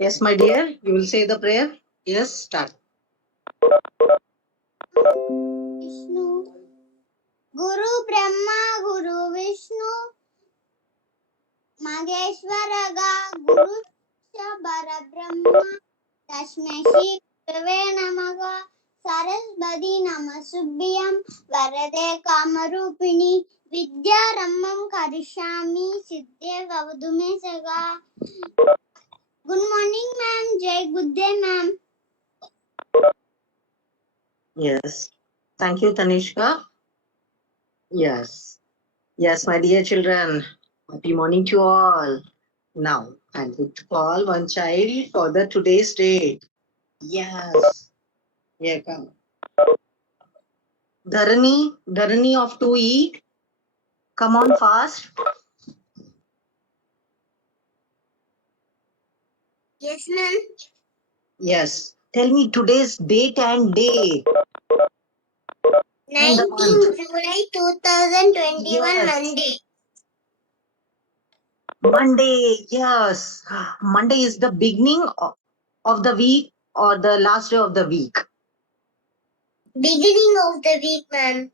Yes, my dear, you will say the prayer. Yes, start. Vishnu, Guru Brahma, Guru Vishnu, Maheshwaraga, Guru Bara Brahma, Tasmai Shri Gurave Namaha, Saraswati Namasubhyam, Varade Kamarupini, Vidya Ramam Karishami, Siddhe Vavadume Saga. Good morning, ma'am. Jai good day, ma'am. Yes. Thank you, Tanishka. Yes. Yes, my dear children. Happy morning to all. Now, I'm going to call one child for the today's date. Yes. Yeah, come. Dharani of 2E. Come on fast. Yes, ma'am. Yes. Tell me today's date and day. 19 July 2021, Yes. Monday. Monday, yes. Monday is the beginning of the week or the last day of the week. Beginning of the week, ma'am.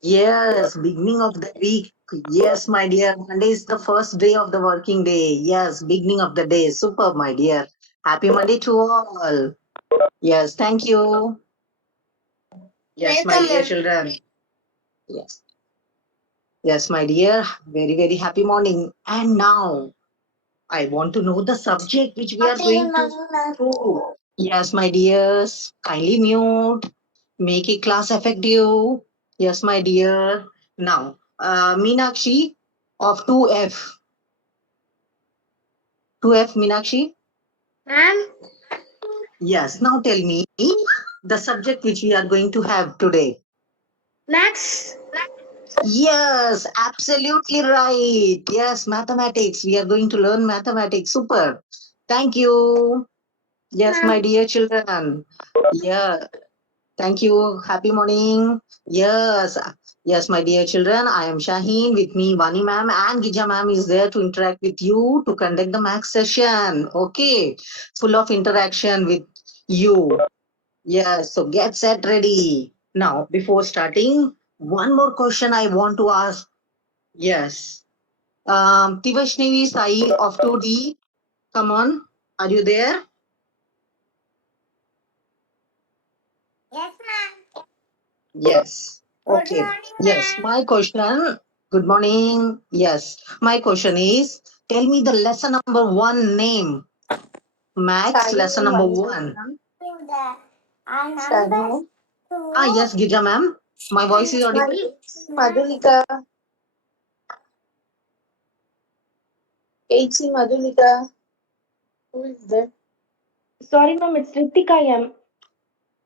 Yes, beginning of the week. Yes, my dear. Monday is the first day of the working day. Yes, beginning of the day. Super, my dear. Happy Monday to all. Yes, thank you. Yes, my Welcome, dear ma'am. children. Yes. Yes, my dear. Very, very happy morning. And now I want to know the subject which we are going to do. Yes, my dears. Kindly mute. Make it class effective. Yes, my dear. Now, Meenakshi of 2F. 2F, Meenakshi? Ma'am. Yes, now tell me the subject which we are going to have today. Max. Yes, absolutely right. Yes, mathematics. We are going to learn mathematics. Super. Thank you. Yes, my dear children. Yeah. Thank you. Happy morning. Yes. Yes, my dear children. I am Shaheen. With me, Vani ma'am and Gija ma'am is there to interact with you to conduct the max session. Okay. Full of interaction with you. Yes. So get set ready. Now, before starting, one more question I want to ask. Yes. Tivashnevi Sai of 2D. Come on. Are you there? Yes, ma'am. Yes. Good Okay. morning, Yes. ma'am. My question. Good morning. Yes. My question is, tell me the lesson number one name. Max lesson number one. Number two. Yes, Gija ma'am. My voice is audible. Madhulika. HC Madhulika. Who is that? Sorry, ma'am, it's Ritika.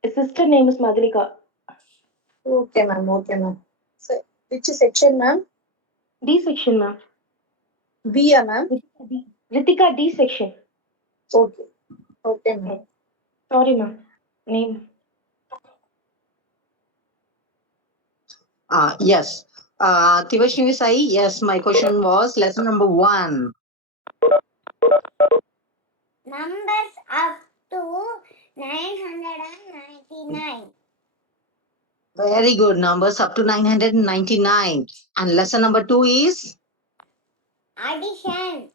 His sister name is Madhulika. Okay, ma'am. Okay, ma'am. So, which section, ma'am? D section, ma'am. B, ma'am. Ritika D section. Okay. Okay, ma'am. Sorry, ma'am. Name. Yes. Tivashnevi Sai, yes, my question was lesson number one. Numbers up to 999. Very good. Numbers up to 999. And lesson number two is Addition.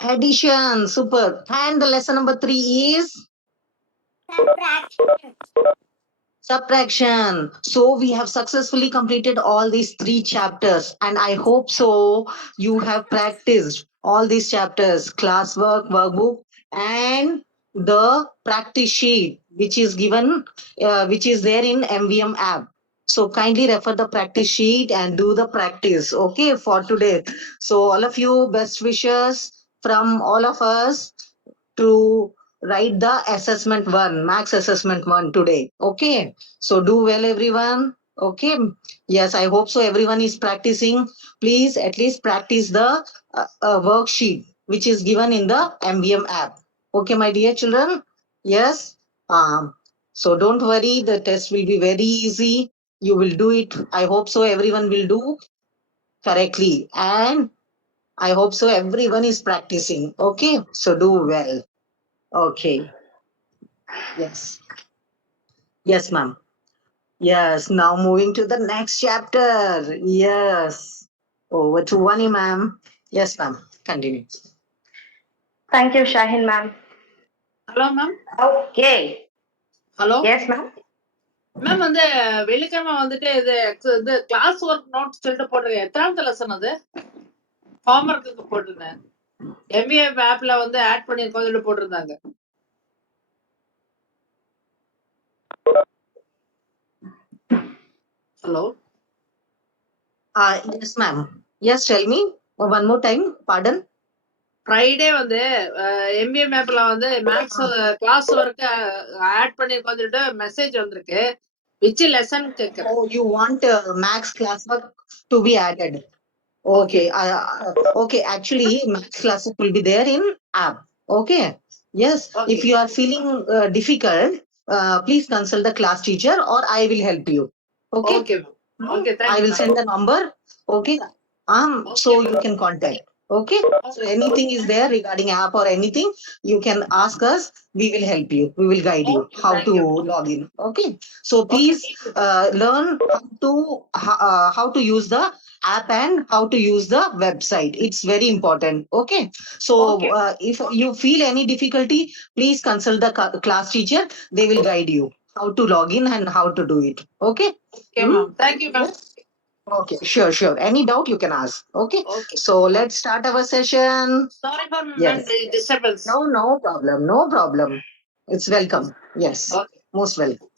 addition. Super. And the lesson number three is Subtraction. subtraction. So we have successfully completed all these three chapters, and I hope so you have practiced all these chapters, classwork, workbook, and the practice sheet which is given, which is there in MVM app. So kindly refer the practice sheet and do the practice, okay, for today. So all of you, best wishes from all of us to write the assessment one, max assessment one today. Okay. So do well, everyone. Okay. Yes, I hope so. Everyone is practicing. Please at least practice the worksheet which is given in the MVM app. Okay, my dear children. Yes. So don't worry. The test will be very easy. You will do it. I hope so. Everyone will do correctly. And I hope so. Everyone is practicing. Okay. So do well. Okay. Yes. Yes, ma'am. Yes. Now moving to the next chapter. Yes. Over to Vani, ma'am. Yes, ma'am. Continue. Thank you, Shahin ma'am. Hello ma'am. Okay. Hello Yes, ma'am. Ma'am, வெள்ளிக்கிழமை வந்துட்டு இது class work notes சொல்லிட்டு போட்டிருக்கேன். எத்தனாவது lesson அது? Homework போட்டிருந்தேன். MVM ஆப்ல add பண்ணிருக்கோம் சொல்லிட்டு போட்டிருந்தாங்க. Hello. Yes, ma'am. Yes, tell me. One more time. Pardon. Friday MVM ஆப்ல மேக்ஸ் கிளாஸ் ஒர்க் ஆட் பண்ணிருக்கோம் சொல்லிட்டு மெசேஜ் வந்திருக்கு. which lesson கேக்குறேன். Oh, you want max classwork to be added. Okay. Okay. Actually, max classwork will be there in app. Okay. Yes. Okay. If you are feeling difficult, please consult the class teacher or I will help you. Okay. Okay. Okay, thank I you, will ma'am. send the number. Okay. So Okay. you can contact. Okay. So anything is there regarding app or anything, you can ask us. We will help you. We will guide you Okay, how thank to you. log in. Okay. So please learn how to use the app and how to use the website. It's very important. Okay. So Okay. if you feel any difficulty, please consult the class teacher. They will guide you how to log in and how to do it. Okay. Okay, ma'am. Thank you, ma'am. Okay, sure. Any doubt you can ask. Okay. Okay. So let's start our session. Sorry for Yes. the disturbance. No problem. No problem. It's welcome. Yes. Okay. Most welcome.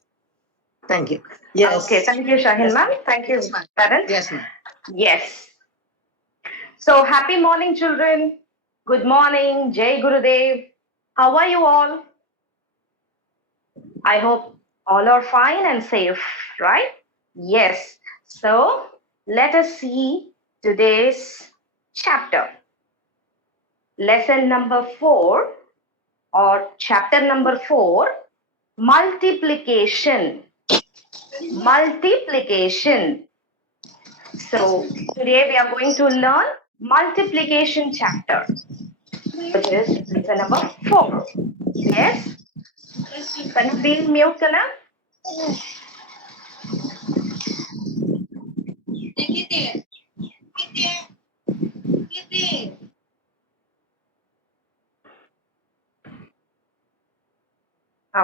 Thank you. Yes. Okay, thank you, Shahin Yes, ma'am. Thank you, Yes, ma'am. parents. Yes, ma'am. Yes. So, happy morning, children. Good morning, Jai Gurudev. How are you all? I hope all are fine and safe, right? Yes. So, let us see today's chapter. Lesson number 4 or chapter number 4, multiplication. Multiplication. So, today we are going to learn multiplication chapter, which is lesson number 4. Yes? Can you please mute, Kana?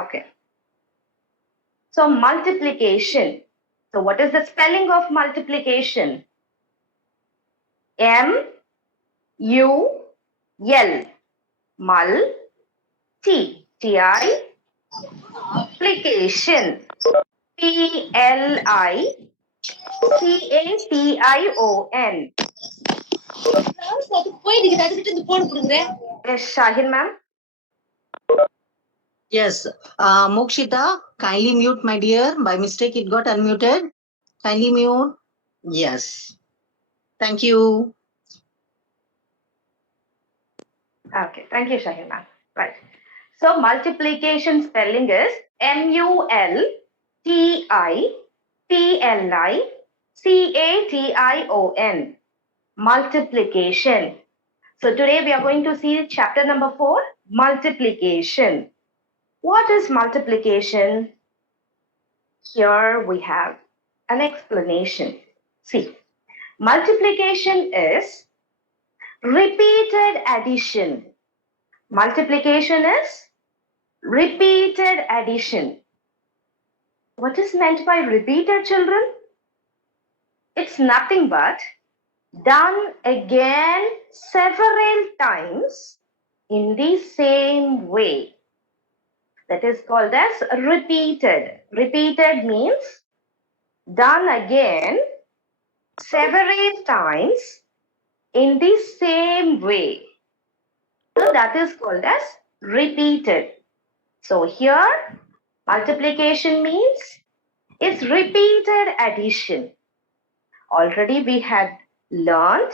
Okay. So, multiplication. So, what is the spelling of multiplication? M-U-L. Mul. T-I. Application. P-L-I-C-A-T-I-O-N. Yes, Shahin ma'am. Yes. Mokshita, kindly mute, my dear. By mistake, it got unmuted. Kindly mute. Yes. Thank you. Okay, thank you, Shahin ma'am. Right. So multiplication spelling is M-U-L-T-I-P-L-I-C-A-T-I-O-N. Multiplication. So today we are going to see chapter number 4, multiplication. What is multiplication? Here we have an explanation. See, multiplication is repeated addition. Multiplication is repeated addition. What is meant by repeated, children? It's nothing but done again several times in the same way. That is called as repeated. Repeated means done again several times in the same way. So that is called as repeated. So here multiplication means it's repeated addition. Already we had learned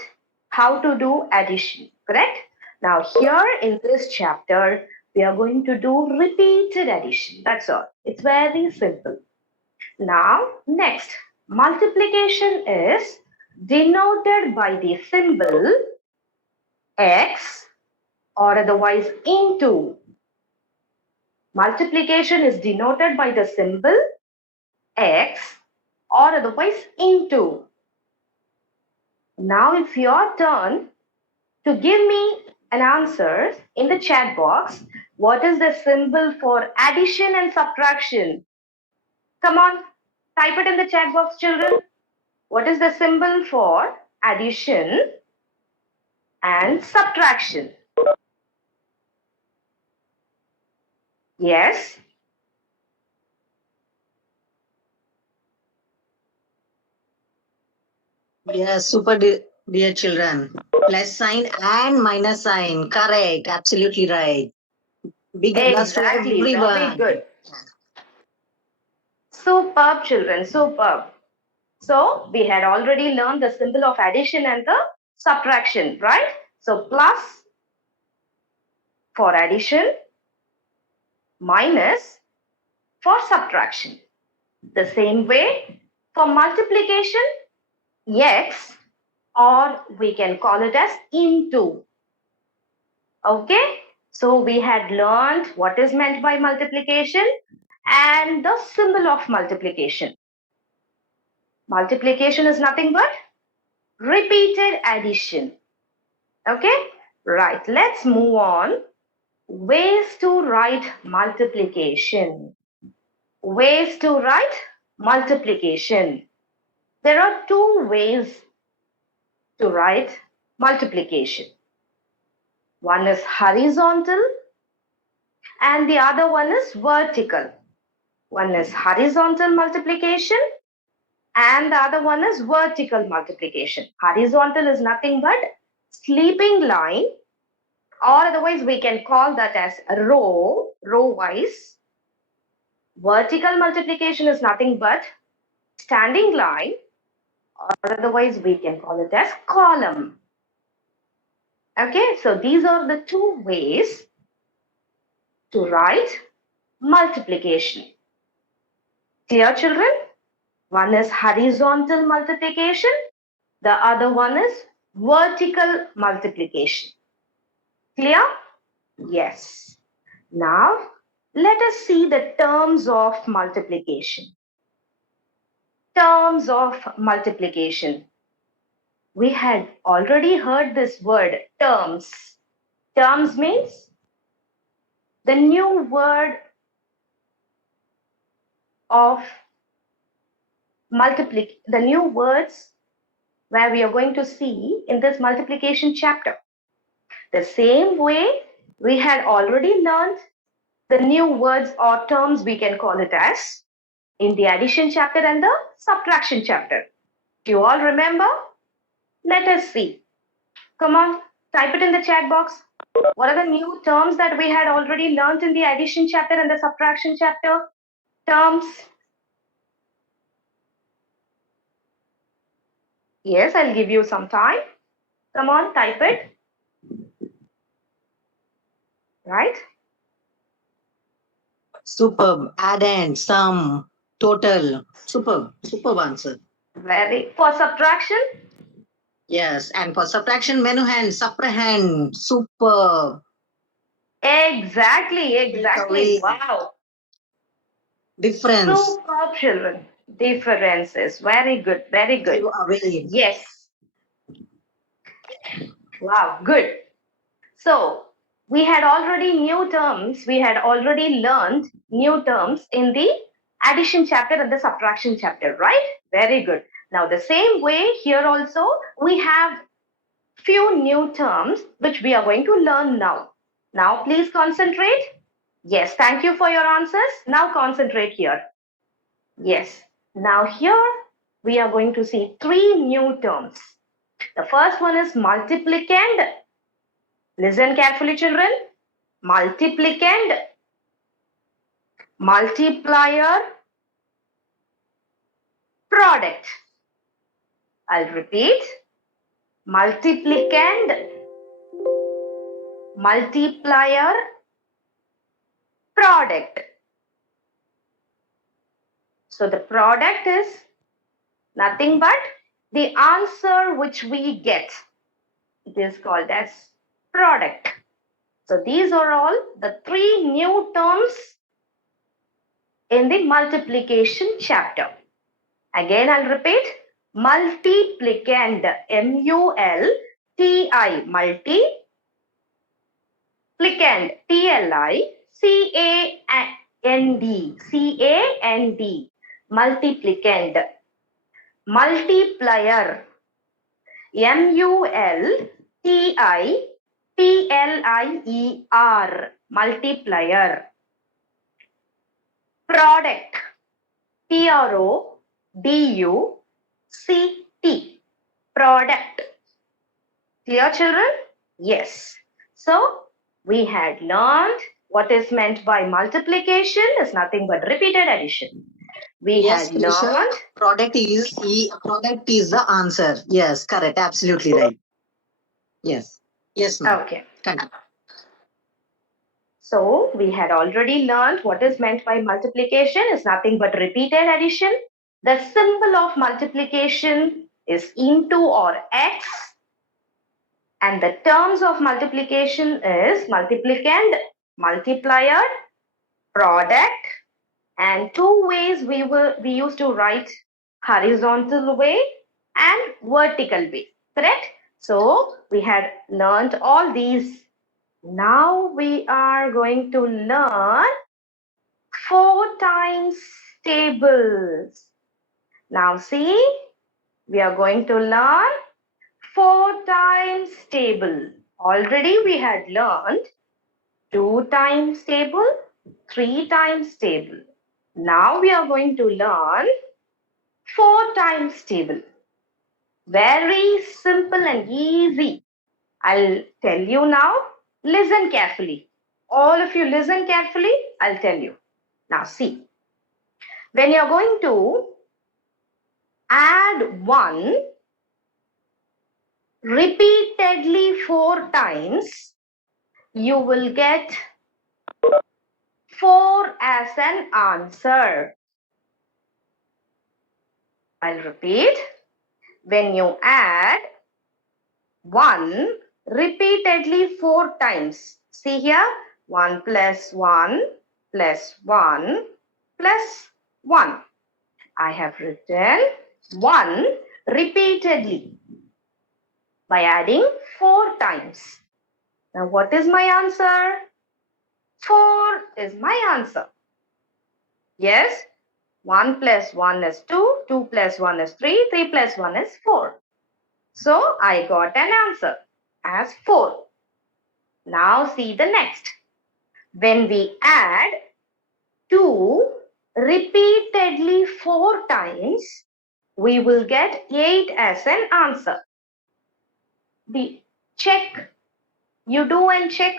how to do addition, correct? Now here in this chapter, we are going to do repeated addition. That's all. It's very simple. Now, next, multiplication is denoted by the symbol x or otherwise into. Multiplication is denoted by the symbol x or otherwise into. Now it's your turn to give me an answer in the chat box. What is the symbol for addition and subtraction? Come on, type it in the chat box, children. What is the symbol for addition and subtraction? Yes. Yes, super dear children. Plus sign and minus sign. Correct. Absolutely right. Big applause to Exactly. Very everyone. good. Superb, children. Superb. So we had already learned the symbol of addition and the subtraction, right? So plus for addition, minus for subtraction. The same way for multiplication, x, or we can call it as into. Okay, so we had learned what is meant by multiplication and the symbol of multiplication. Multiplication is nothing but repeated addition. Okay, right, let's move on. Ways to write multiplication. Ways to write multiplication. There are two ways to write multiplication. One is horizontal and the other one is vertical. One is horizontal multiplication and the other one is vertical multiplication. Horizontal is nothing but sleeping line, or otherwise we can call that as row wise. Vertical multiplication is nothing but standing line, or otherwise we can call it as column. Okay, so these are the two ways to write multiplication. Clear, children? One is horizontal multiplication, the other one is vertical multiplication. Clear? Yes. Now, let us see the terms of multiplication. Terms of multiplication. We had already heard this word, terms. Terms means the new word of the new words where we are going to see in this multiplication chapter. The same way we had already learned the new words or terms, we can call it as, in the addition chapter and the subtraction chapter. Do you all remember? Let us see. Come on, type it in the chat box. What are the new terms that we had already learned in the addition chapter and the subtraction chapter? Terms. Yes, I'll give you some time. Come on, type it. Right? Superb. Add and sum. Total. Superb. Superb answer. For subtraction? Yes. And for subtraction, menuhan, supprehend. Superb. Exactly. Takeaway. Wow. Difference. Superb, children. Differences. Very good. Very good. Give away. Yes. Wow, good. So we had already new terms. We had already learned new terms in the addition chapter and the subtraction chapter, right? Very good. Now the same way here also we have few new terms which we are going to learn now. Now please concentrate. Yes, thank you for your answers. Now concentrate here. Yes. Now here we are going to see three new terms. The first one is multiplicand. Listen carefully, children. Multiplicand, multiplier, product. I'll repeat. Multiplicand, multiplier, product. So the product is nothing but the answer which we get. It is called as product. So these are all the 3 new terms in the multiplication chapter. Again, I'll repeat. Multiplicand. M-U-L-T-I. Multiplicand. T-L-I-C-A-N-D. C-A-N-D. Multiplicand. Multiplier. M-U-L-T-I-P-L-I-E-R. Multiplier. Product. P-R-O-D-U-C-T. Product. Clear, children? Yes. So, we had learned what is meant by multiplication is nothing but repeated addition. We Yes, had Felicia. learned Product is the answer. Yes, correct. Absolutely right. Yes. Yes, ma'am. okay. Continue. So, we had already learned what is meant by multiplication is nothing but repeated addition. The symbol of multiplication is into or x. And the terms of multiplication is multiplicand, multiplier, product. And 2 ways we used to write horizontal way and vertical way. Correct? So, we had learned all these. Now we are going to learn 4 times tables. Now see, we are going to learn 4 times table. Already we had learned 2 times table, 3 times table. Now we are going to learn 4 times table. Very simple and easy. I'll tell you now. Listen carefully. All of you listen carefully. I'll tell you. Now see. When you're going to add 1 repeatedly 4 times, you will get 4 as an answer. I'll repeat. When you add 1 repeatedly 4 times, see here, 1 plus 1 plus 1 plus 1. I have written 1 repeatedly by adding 4 times. Now what is my answer? 4 is my answer. Yes, 1 plus 1 is 2, 2 plus 1 is 3, 3 plus 1 is 4. So I got an answer as 4. Now see the next. When we add 2 repeatedly 4 times, we will get 8 as an answer. We check. You do and check.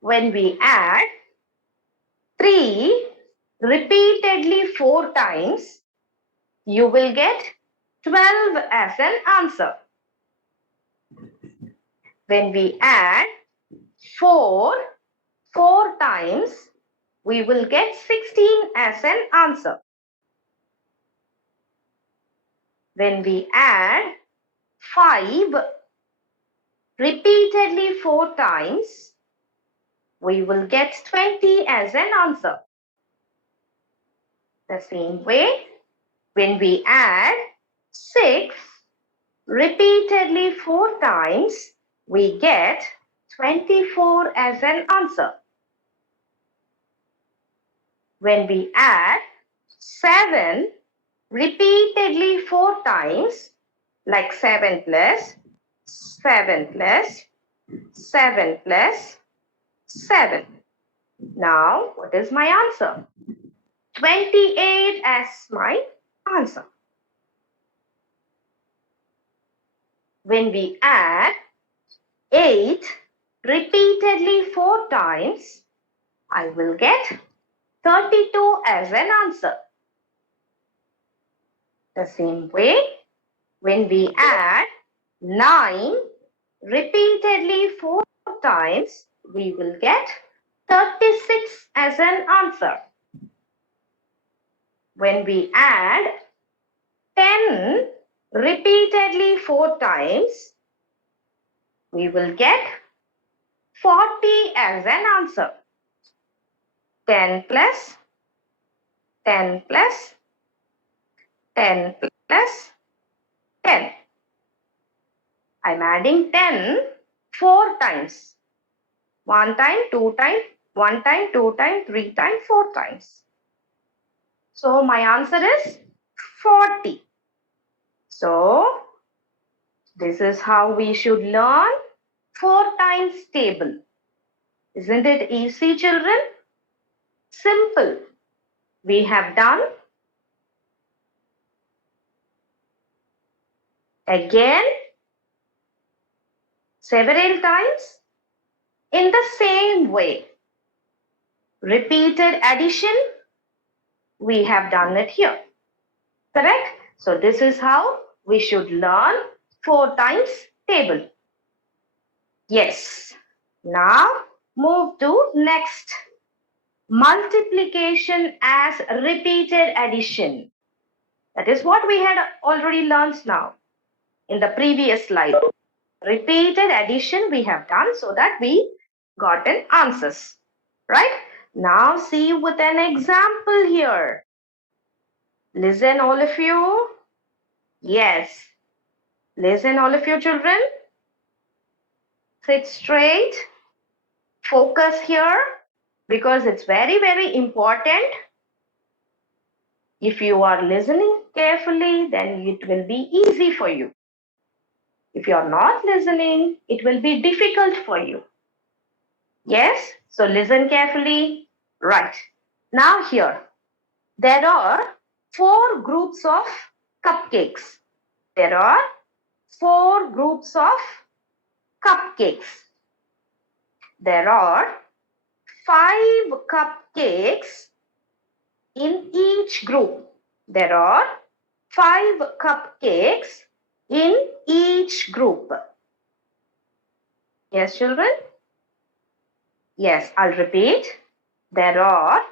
When we add 3 repeatedly 4 times, you will get 12 as an answer. When we add 4 times, we will get 16 as an answer. When we add 5 repeatedly 4 times, we will get 20 as an answer. The same way, when we add 6 repeatedly 4 times, we get 24 as an answer. When we add 7 repeatedly 4 times, like 7 plus 7 plus 7 plus 7. Now, what is my answer? 28 as my answer. When we add 8 repeatedly 4 times, I will get 32 as an answer. The same way, when we add 9 repeatedly 4 times, we will get 36 as an answer. When we add 10 repeatedly 4 times, we will get 40 as an answer. 10 plus 10 plus 10 plus 10. I'm adding 10 4 times. 1 time, 2 times, 1 time, 2 times, 3 times, 4 times. So my answer is 40. So this is how we should learn 4 times table. Isn't it easy, children? Simple. We have done again several times in the same way. Repeated addition, we have done it here. Correct? So this is how we should learn 4 times table. Yes. Now move to next. Multiplication as repeated addition. That is what we had already learned now in the previous slide. Repeated addition we have done so that we got an answers. Right? Now see with an example here. Listen all of you. Yes. Listen all of you children. Sit straight. Focus here because it's very, very important. If you are listening carefully, then it will be easy for you. If you are not listening, it will be difficult for you. Yes? So listen carefully. Right. Now here, there are 4 groups of cupcakes. There are 4 groups of cupcakes. There are 5 cupcakes in each group. There are 5 cupcakes in each group. Yes, children? Yes, I'll repeat. There are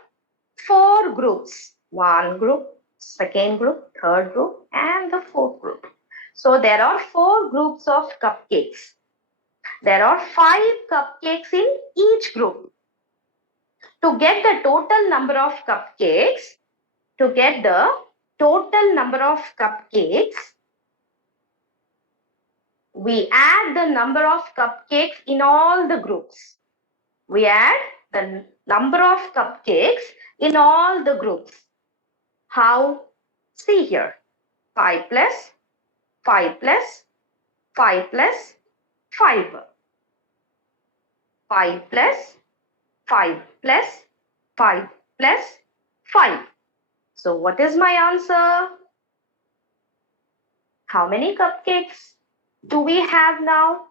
4 groups. 1 group, 2nd group, 3rd group, and the 4th group. So there are 4 groups of cupcakes. There are 5 cupcakes in each group. To get the total number of cupcakes, we add the number of cupcakes in all the groups. We add the number of cupcakes in all the groups. How? See here. 5 plus 5 plus 5 plus 5. 5 plus 5 plus 5 plus 5. So what is my answer? How many cupcakes do we have now?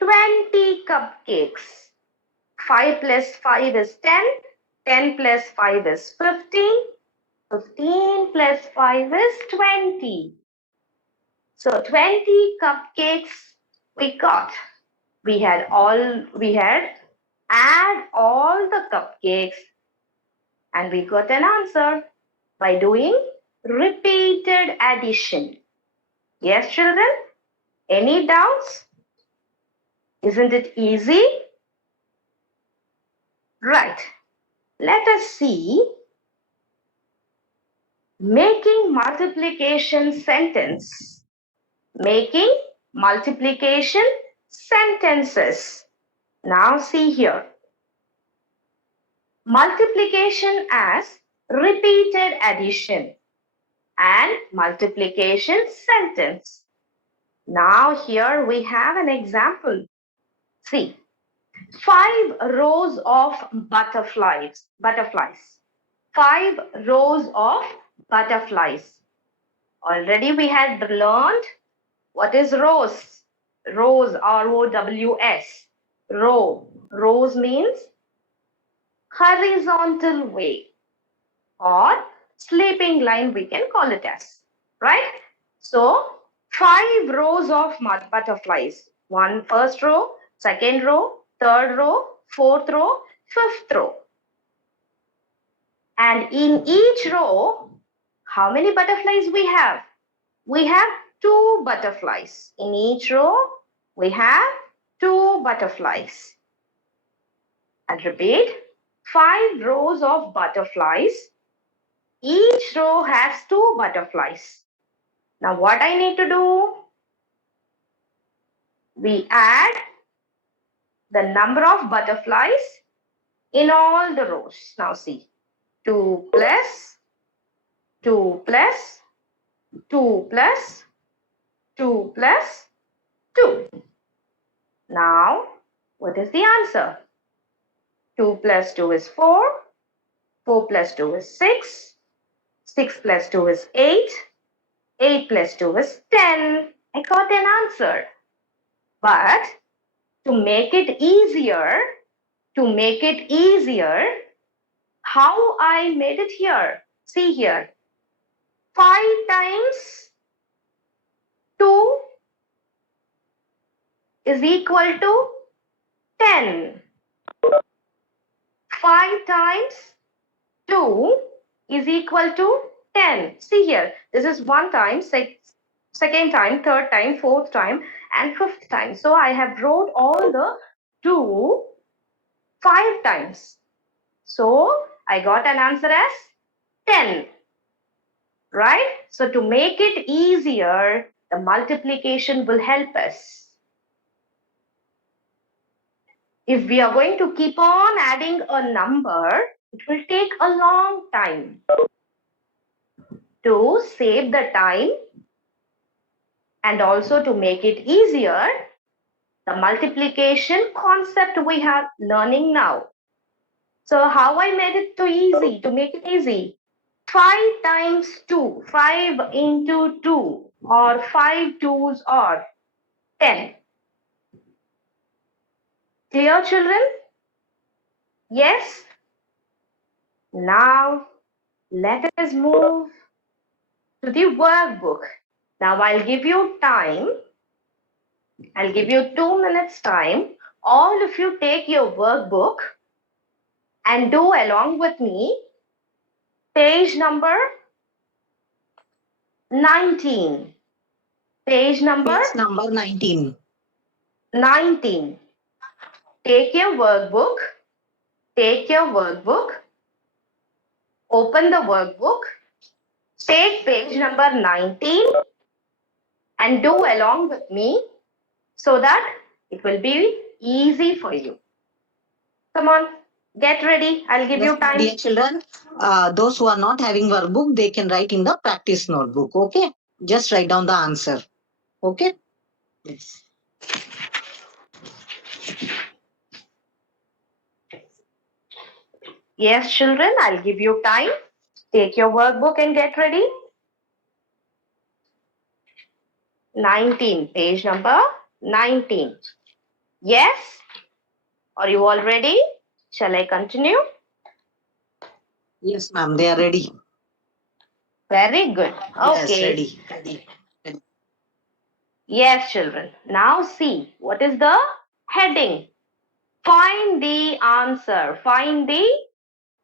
20 cupcakes. 5 plus 5 is 10. 10 plus 5 is 15. 15 plus 5 is 20. So 20 cupcakes we got. We had add all the cupcakes and we got an answer by doing repeated addition. Yes, children? Any doubts? Isn't it easy? Right. Let us see making multiplication sentence. Making multiplication sentences. Now see here. Multiplication as repeated addition and multiplication sentence. Now here we have an example. See, 5 rows of butterflies. 5 rows of butterflies. Already we had learned what is rows. Rows, R-O-W-S. Row. Rows means horizontal way or sleeping line we can call it as. Right? So 5 rows of butterflies. First row, 2nd row, 3rd row, 4th row, 5th row. And in each row, how many butterflies we have? We have 2 butterflies. In each row, We have 2 butterflies. I'll repeat. 5 rows of butterflies. Each row has 2 butterflies. Now what I need to do? We add the number of butterflies in all the rows. Now see. 2 plus 2 plus 2 plus 2 plus 2. Now, what is the answer? 2 plus 2 is 4. 4 plus 2 is 6. 6 plus 2 is 8. 8 plus 2 is 10. I got an answer. But to make it easier, how I made it here? See here. 5 times 2 is equal to 10. 5 times 2 is equal to 10. See here, this is 1 time, second time, third time, fourth time, and fifth time. So I have wrote all the 2 5 times. So I got an answer as 10. Right? So to make it easier, the multiplication will help us. If we are going to keep on adding a number, it will take a long time. To save the time and also to make it easier, the multiplication concept we are learning now. So how I made it too easy, to make it easy? 5 times 2, 5 into 2, or 5 twos are 10. Clear, children? Yes? Now, let us move to the workbook. Now, I'll give you time. I'll give you 2 minutes time. All of you take your workbook and do along with me page number 19. Page number Page number 19. 19. Take your workbook. Open the workbook. Take page number 19 and do along with me so that it will be easy for you. Come on, get ready. I'll give you time. Dear children, those who are not having workbook, they can write in the practice notebook. Okay, just write down the answer. Okay. Yes. Yes, children, I'll give you time. Take your workbook and get ready. 19, page number 19. Yes? Are you all ready? Shall I continue? Yes, ma'am. They are ready. Very good. Yes, Okay. ready. Yes, children. Now see, what is the heading? Find the answer. Find the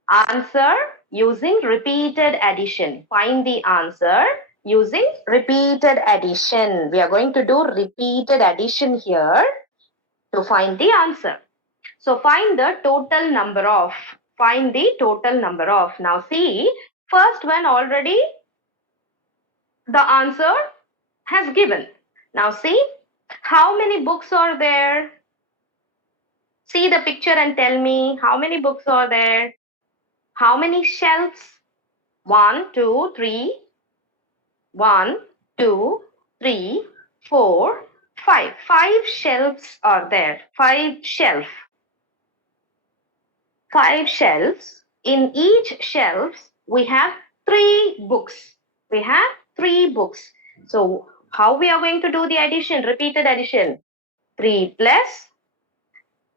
answer using repeated addition. Find the answer using repeated addition. We are going to do repeated addition here to find the answer. So find the total number of. Find the total number of. Now see, first one already the answer has given. Now see, how many books are there? See the picture and tell me how many books are there? How many shelves? 1, 2, 3. 1, 2, 3, 4, 5. 5 shelves are there. 5 shelves. 5 shelves. In each shelf, we have 3 books. We have 3 books. So, how we are going to do the addition? Repeated addition. 3 plus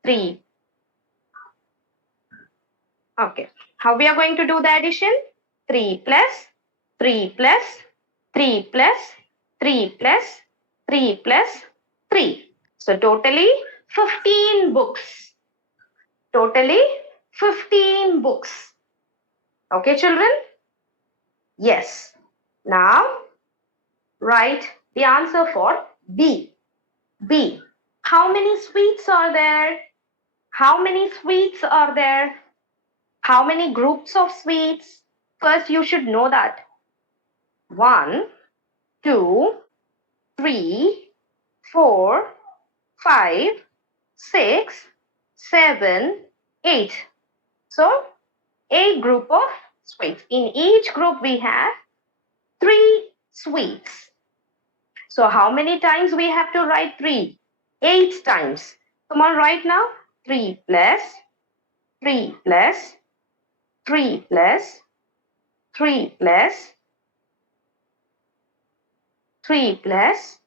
3. Okay. How we are going to do the addition? 3 plus 3 plus 3 plus 3 plus 3 plus 3. So totally 15 books. Totally 15 books. Okay, children? Yes. Now write the answer for B. B. How many sweets are there? How many sweets are there? How many groups of sweets? First, you should know that. 1, 2, 3, 4, 5, 6, 7, 8. So, 8 group of sweets. In each group, we have 3 sweets. So, how many times we have to write 3? 8 times. Come on, write now. 3 plus 3 plus 3 plus 3 plus 3 plus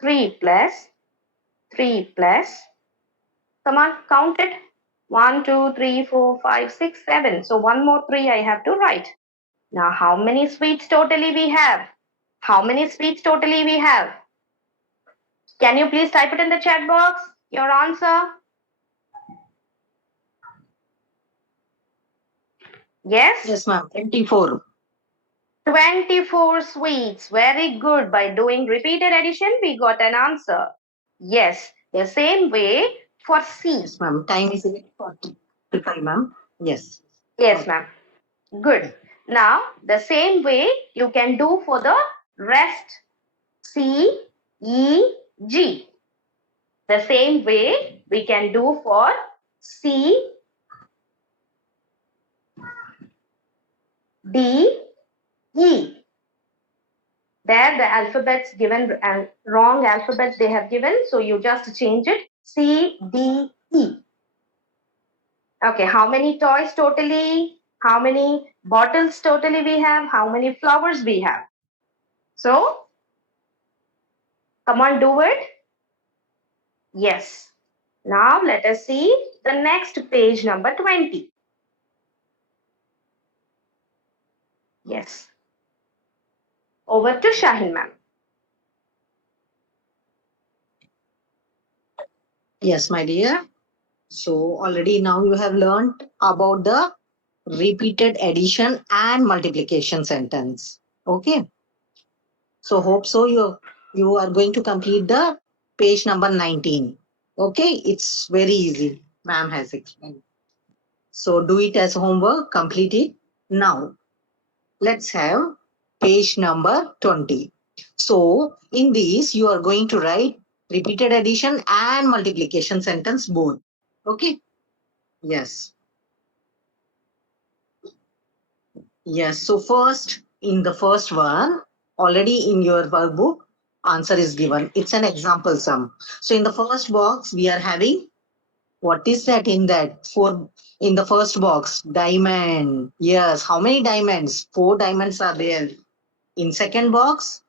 3 plus 3 plus. Come on, count it. 1, 2, 3, 4, 5, 6, 7. So one more 3 I have to write. Now how many sweets totally we have? How many sweets totally we have? Can you please type it in the chat box? Your answer? Yes? Yes, ma'am. 24. 24 sweets. Very good. By doing repeated addition, we got an answer. Yes, the same way for C. Yes, ma'am. Time is 45, ma'am. Yes. Yes, ma'am. Good. Now, the same way you can do for the rest. C, E, G. The same way we can do for C, D, E. There the alphabets given and wrong alphabets they have given. So you just change it. C, D, E. Okay, how many toys totally? How many bottles totally we have? How many flowers we have? So, come on, do it. Yes. Now let us see the next page number 20. Yes. Over to Shahin ma'am. Yes, my dear. So already now you have learned about the repeated addition and multiplication sentence. Okay. So hope so you are going to complete the page number 19. Okay. It's very easy. Ma'am has explained. So do it as homework. Complete it. Now let's have page number 20. So in this you are going to write repeated addition and multiplication sentence both. Okay. Yes. Yes. So first, in the first one, already in your workbook, answer is given. It's an example sum. So in the first box, we are having, what is that in that? In the first box, diamond. Yes. How many diamonds? 4 diamonds are there. In second box,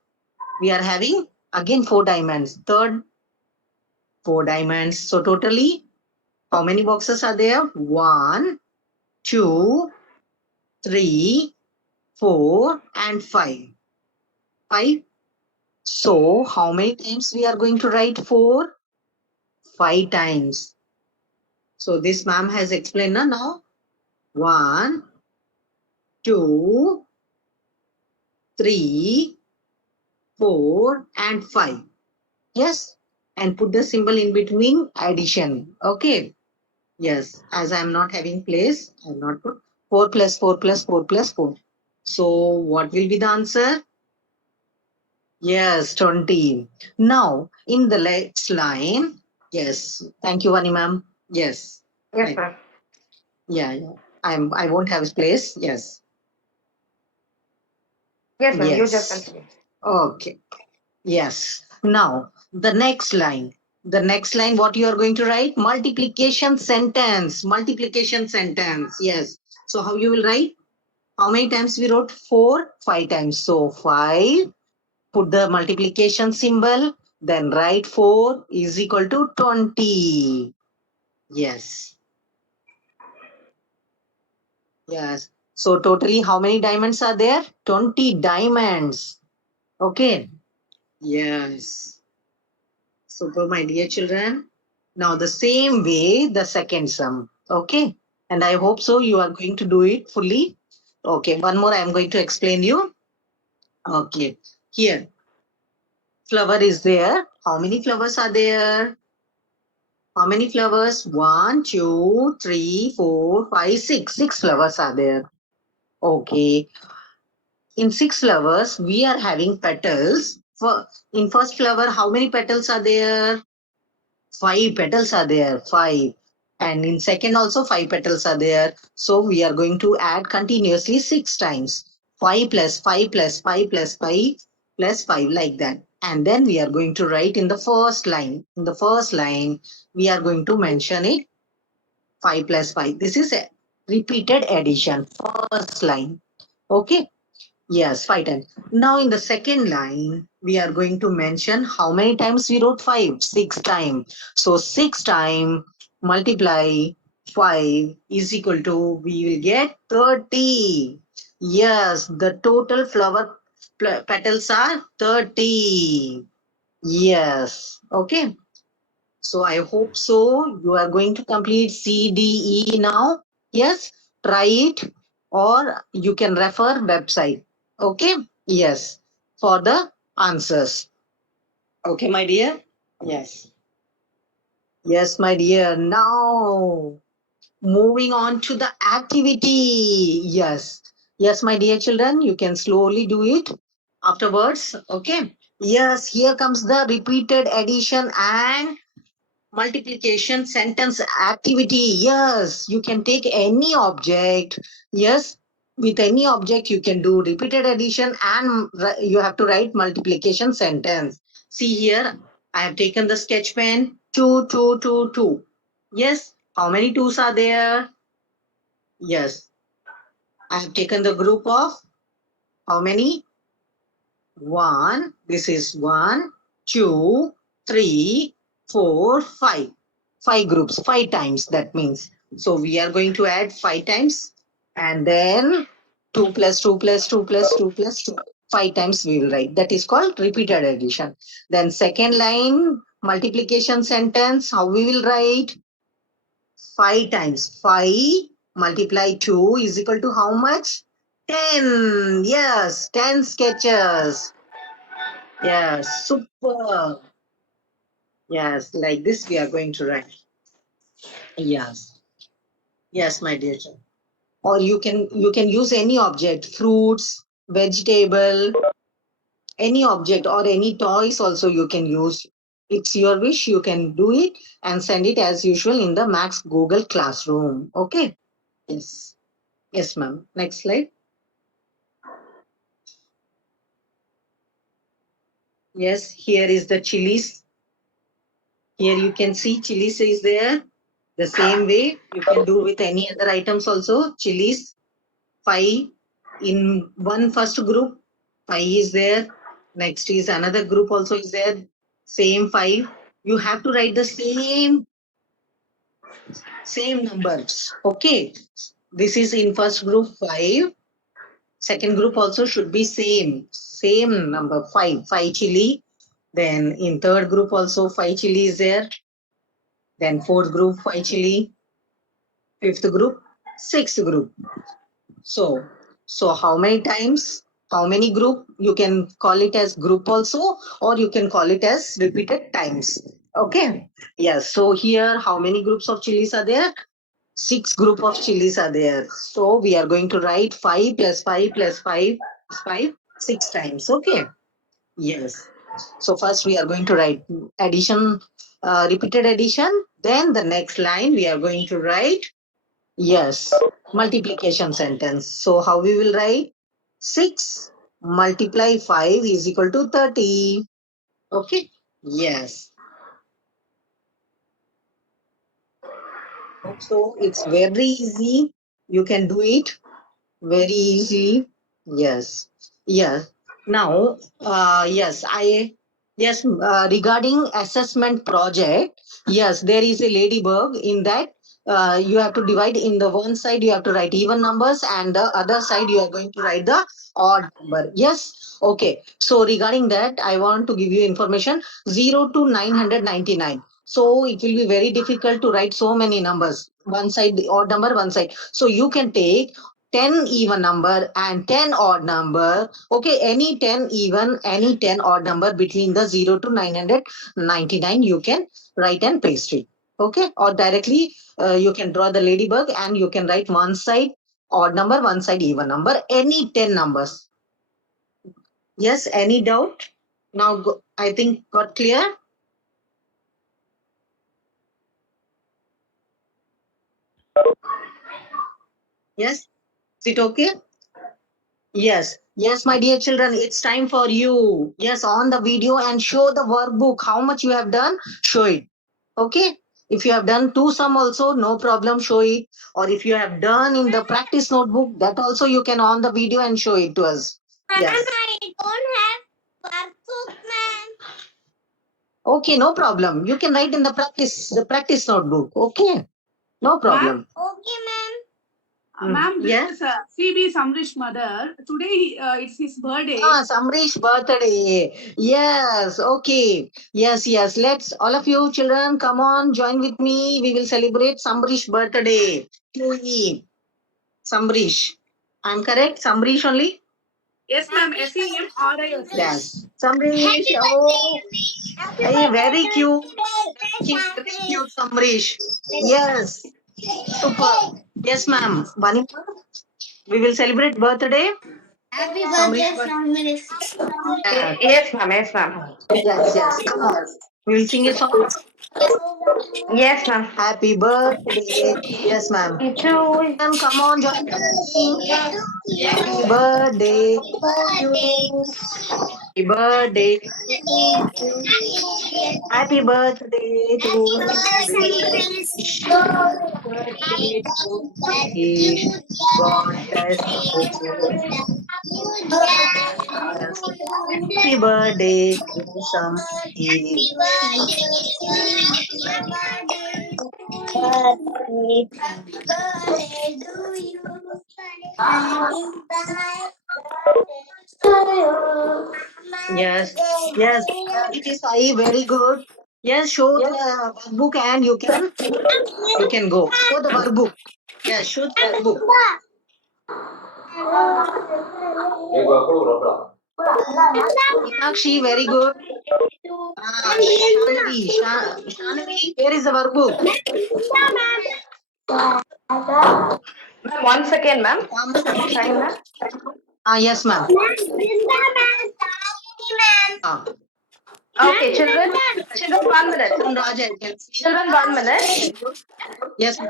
we are having again 4 diamonds. Third, 4 diamonds. So totally, how many boxes are there? 1, 2, 3, 4, and 5. 5. So how many times we are going to write 4? 5 times. So this ma'am has explained now. 1, 2, 3, 4, and 5. Yes. And put the symbol in between addition. Okay. Yes. As I am not having place, I will not put 4 plus 4 plus 4 plus 4. So what will be the answer? Yes, 20. Now, in the next line, yes. Thank you, Vani ma'am. Yes. Yes, Right. ma'am. Yeah. I won't have place. Yes. Yes, ma'am. You just Yes. continue. Okay. Yes. Now, the next line. The next line, what you are going to write? Multiplication sentence. Multiplication sentence. Yes. So how you will write? How many times we wrote? 4, 5 times. So 5. Put the multiplication symbol, then write 4 is equal to 20. Yes. Yes. So totally how many diamonds are there? 20 diamonds. Okay. Yes. Super, my dear children. Now the same way, the second sum. Okay. And I hope so you are going to do it fully. Okay. One more I am going to explain you. Okay. Here. Flower is there. How many flowers are there? How many flowers? 1, 2, 3, 4, 5, 6. 6 flowers are there. Okay. In 6 flowers, we are having petals. In first flower, how many petals are there? 5 petals are there. 5. And in second also 5 petals are there. So we are going to add continuously 6 times. 5 plus 5 plus 5 plus 5 plus 5, like that. And then we are going to write in the first line. In the first line, we are going to mention it 5 plus 5. This is a repeated addition. First line. Okay. Yes, 5 times. Now in the second line, we are going to mention how many times we wrote 5? 6 times. So 6 times multiply 5 is equal to, we will get 30. Yes, the total flower petals are 30. Yes, okay. So I hope so. You are going to complete C, D, E now. Yes, try it, or you can refer website. Okay. Yes, for the answers. Okay, my dear. Yes. Yes, my dear. Now moving on to the activity. Yes. Yes, my dear children, you can slowly do it afterwards. Okay. Yes, here comes the repeated addition and multiplication sentence activity. Yes, you can take any object. Yes, with any object you can do repeated addition and you have to write multiplication sentence. See here, I have taken the sketch pen. 2, 2, 2, 2. Yes, how many twos are there? Yes, I have taken the group of how many? 1. This is 1, 2, 3, 4, 5. 5 groups, 5 times, that means. So we are going to add 5 times, and then 2 plus 2 plus 2 plus 2 plus 2. 5 times we will write. That is called repeated addition. Then second line, multiplication sentence, how we will write? 5 times. 5 multiply 2 is equal to how much? 10. Yes, 10 sketches. Yes, super. Yes, like this we are going to write. Yes. Yes, my dear child. Or you can use any object, fruits, vegetable, any object or any toys also you can use. It's your wish, you can do it and send it as usual in the Max Google Classroom. Okay. Yes. Yes, ma'am. Next slide. Yes, here is the chilies. Here you can see chilies is there. The same way you can do with any other items also. Chilies, 5 in one first group, 5 is there. Next is another group also is there. Same 5. You have to write the same numbers. Okay. This is in first group 5. Second group also should be same number 5. 5 chili. Then in third group also 5 chili is there. Then fourth group 5 chili. Fifth group, sixth group. So how many times, how many group? You can call it as group also, or you can call it as repeated times. Okay. Yes. So here, how many groups of chilies are there? 6 group of chilies are there. So we are going to write 5 plus 5 plus 5 is 5, 6 times. Okay. Yes. So first we are going to write addition, repeated addition. Then the next line we are going to write, yes, multiplication sentence. So how we will write? 6 multiply 5 is equal to 30. Okay. Yes. So it's very easy. You can do it very easily. Yes. Yes. Now, regarding assessment project, yes, there is a ladybug in that. You have to divide. In the one side you have to write even numbers, and the other side you are going to write the odd number. Yes. Okay. So regarding that, I want to give you information 0 to 999. So it will be very difficult to write so many numbers. One side the odd number, one side. So you can take 10 even number and 10 odd number. Okay, any 10 even, any 10 odd number between the 0 to 999, you can write and paste it. Okay, or directly you can draw the ladybug and you can write one side odd number, one side even number, any 10 numbers. Yes, any doubt? Now, I think got clear? Yes? Is it okay? Yes. Yes, my dear children, it's time for you. Yes, on the video and show the workbook. How much you have done, show it. Okay? If you have done two sum also, no problem, show it. Or if you have done in the practice notebook, that also you can on the video and show it to us. Yes. I don't have workbook, ma'am. Okay, no problem. You can write in the practice notebook. Okay? No problem. Okay, ma'am. Ma'am, this Yes. is CB Samrish mother. Today it's his birthday. Samrish birthday. Yes, okay. Yes, yes. Let's all of you children come on, join with me. We will celebrate Samrish birthday. QE. Samrish. I'm correct? Samrish only? Yes, ma'am. SEMRIS. Yes. Samrish. Oh, hey, very cute. Very cute, Samrish. Yes. Super. Yes, ma'am. Bunny, we will celebrate birthday. Happy Samrish birthday, Yes, Yes, ma'am. Yes, ma'am. yes. Come on. We will sing a song. Yes, ma'am. Happy birthday. Yes, ma'am. You too. Ma'am, come on, join me. Happy birthday to you. Happy birthday to you. Happy birthday to Samrish. Birthday to Samrish. God bless you. Yes. Happy birthday to Samrish. Yes, yes. It is I very good. Yes, show the workbook and you can go. Show the workbook. Yes, show the workbook. Meenakshi, very good. Shanavi, where is the workbook? Ma'am, 1 second, ma'am. Time, ma'am. Yes, ma'am. Okay, children. Children, 1 minute. Raja, Children, 1 minute. yes, ma'am.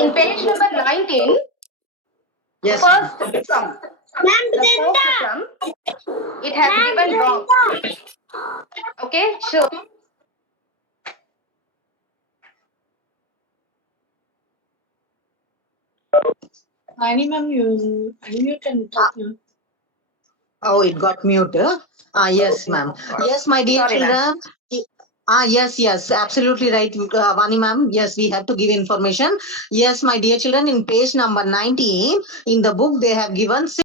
In page number 19, Yes, ma'am. first sum. The first sum, it has given wrong. Okay, sure. Annie, ma'am, you can talk now. Oh, it got mute. Yes, ma'am. Yes, my dear Sorry, ma'am. children. Yes, absolutely right, Vani ma'am. Yes, we have to give information. Yes, my dear children, in page number 19, in the book, they have given